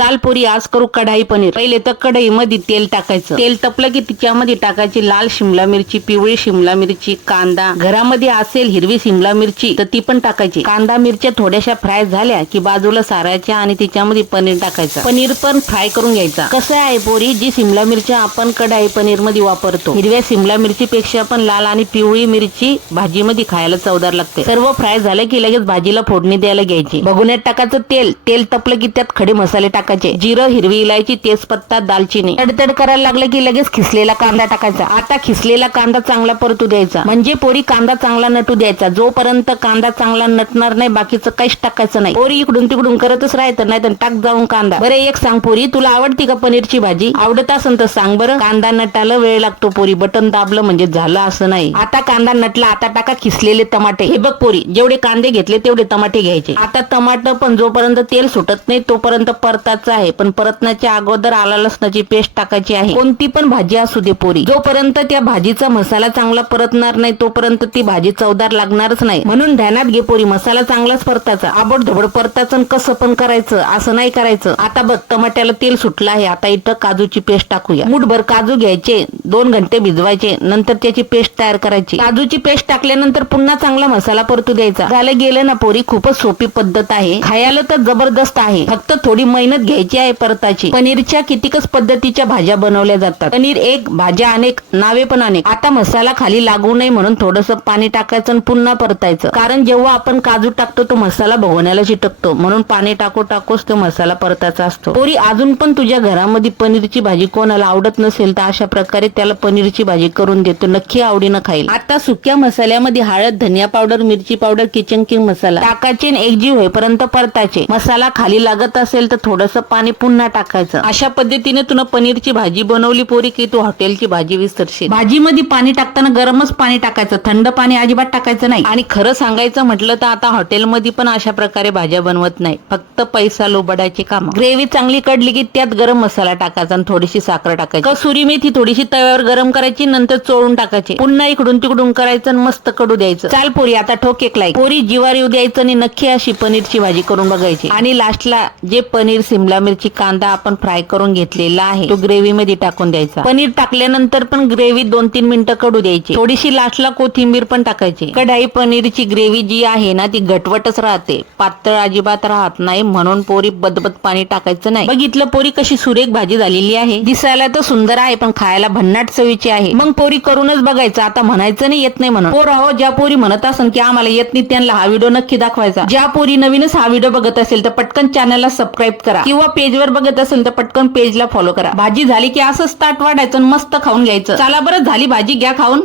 चाल पोरी आज करू कढाई पनीर. पहिले तर कढई मध्ये तेल टाकायचं. तेल तपलं की तिच्यामध्ये टाकायची लाल शिमला मिरची पिवळी शिमला मिरची कांदा. घरामध्ये असेल हिरवी शिमला मिरची तर ती पण टाकायची. कांदा मिरच्या थोड्याशा फ्राय झाल्या की बाजूला सारायच्या आणि तिच्यामध्ये पनीर टाकायचं. पनीर पण फ्राय करून घ्यायचा. कसं आहे पोरी जी शिमला मिरच्या आपण कढाई पनीरमध्ये वापरतो हिरव्या शिमला मिरची पेक्षा पण लाल आणि पिवळी मिरची भाजीमध्ये खायला चवदार लागते. सर्व फ्राय झालं की लगेच भाजीला फोडणी द्यायला घ्यायची. बघून टाकायचं तेल. तेल तपलं की त्यात खडे मसाले टाकायचे. जिरं हिरवी इलायची तेजपत्ता दालचिनी. तडतड करायला लागलं की लगेच खिसलेला कांदा टाकायचा. आता खिसलेला कांदा चांगला परतू द्यायचा. म्हणजे पोरी कांदा चांगला नटू द्यायचा. जोपर्यंत कांदा चांगला नटणार नाही बाकीचं काहीच टाकायचं नाही. पोरी इकडून तिकडून करतच राहायचं नाही तर टाक जाऊन कांदा. बरं एक सांग पोरी तुला आवडती का पनीरची भाजी? आवडत असेल तर सांग बरं. कांदा नटायला वेळ लागतो पोरी. बटन दाबलं म्हणजे झालं असं नाही. आता कांदा नटला आता टाका खिसलेले टमाटे. हे बघ पोरी जेवढे कांदे घेतले तेवढे टमाटे घ्यायचे. आता टमाटर पण जोपर्यंत तेल सुटत नाही तोपर्यंत परतात. परताचं आहे. पण परतण्याच्या अगोदर आला लसणाची पेस्ट टाकायची आहे. कोणती पण भाजी असू दे पोरी. जोपर्यंत त्या भाजीचा मसाला चांगला परतणार नाही तोपर्यंत ती भाजी चवदार लागणारच नाही. म्हणून ध्यानात घे पोरी मसाला चांगलाच परताचा आबड धोबड परताचं आणि कसं पण करायचं असं नाही करायचं. आता बघ टमाट्याला तेल सुटलं आहे. आता इथं काजूची पेस्ट टाकूया. मुठभर काजू घ्यायचे दोन घंटे भिजवायचे नंतर त्याची पेस्ट तयार करायची. काजूची पेस्ट टाकल्यानंतर पुन्हा चांगला मसाला परतू द्यायचा. झालं गेलं ना पोरी खूपच सोपी पद्धत आहे. खायला तर जबरदस्त आहे. फक्त थोडी मेहनत घ्यायची आहे परताची. पनीरच्या कितीकच पद्धतीच्या भाज्या बनवल्या जातात. पनीर एक भाज्या अनेक नावे पण अनेक. आता मसाला खाली लागू नये म्हणून थोडस पाणी टाकायचं आणि पुन्हा परतायचं. कारण जेव्हा आपण काजू टाकतो तो मसाला भगवण्याला चिटकतो. म्हणून पाणी टाकू टाकोच तो मसाला परतायचा असतो. पोरी अजून पण तुझ्या घरामध्ये पनीरची भाजी कोणाला आवडत नसेल तर अशा प्रकारे त्याला पनीरची भाजी करून देतो. नक्की आवडीनं खाईल. आता सुक्या मसाल्यामध्ये हळद धनिया पावडर मिरची पावडर किचन किंग मसाला. टाकायचे एकजीव होईपर्यंत परतायचे. मसाला खाली लागत असेल तर थोडस पाणी पुन्हा टाकायचं. अशा पद्धतीने तुला पनीरची भाजी बनवली पोरी की तू हॉटेलची भाजी विसरशील. भाजीमध्ये पाणी टाकताना गरमच पाणी टाकायचं. थंड पाणी अजिबात टाकायचं नाही. आणि खरं सांगायचं म्हटलं तर आता हॉटेलमध्ये पण अशा प्रकारे भाज्या बनवत नाही. फक्त पैसा लोबडायचे काम. ग्रेव्ही चांगली कडली की त्यात गरम मसाला टाकायचा आणि थोडीशी साखर टाकायची. कसुरी मेथी थोडीशी तव्यावर गरम करायची नंतर चोळून टाकायची. पुन्हा इकडून तिकडून करायचं आणि मस्त कडू द्यायचं. चाल पोरी आता ठोक एक लाईक पोरी जिवार येऊ द्यायचं आणि नक्की अशी पनीरची भाजी करून बघायची. आणि लास्टला जे पनीर सिमला मिरची कांदा आपण फ्राय करून घेतलेला आहे. तो ग्रेव्ही मध्ये टाकून द्यायचा. पनीर टाकल्यानंतर पण ग्रेव्ही दोन तीन मिनिटं कडू द्यायची. थोडीशी लास्टला कोथिंबीर पण टाकायची. कढाई पनीरची ग्रेव्ही जी आहे ना ती घटवटच राहते. पातळ अजिबात राहत नाही म्हणून पोरी बदबद पाणी टाकायचं नाही. बघितलं पोरी कशी सुरेख भाजी झालेली आहे. दिसायला तर सुंदर आहे पण खायला भन्नाट चवीची आहे. मग पोरी करूनच बघायचं. आता म्हणायचं नाही येत नाही म्हणून. पोर हो ज्या पोरी म्हणत असन की आम्हाला येत नाही त्यांना हा व्हिडिओ नक्की दाखवायचा. ज्या पोरी नवीनच हा व्हिडिओ बघत असेल तर पटकन चॅनलला सबस्क्राईब करा. किंवा पेजवर बघत असेल तर पटकन पेजला फॉलो करा. भाजी झाली की असंच ताट वाढायचं मस्त खाऊन घ्यायचं. चला बरं झाली भाजी घ्या खाऊन.